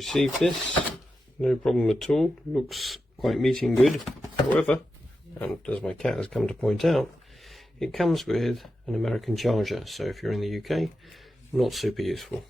received this, no problem at all, looks quite meaty and good. However, and as my cat has come to point out, it comes with an American charger, so if you're in the UK, not super useful.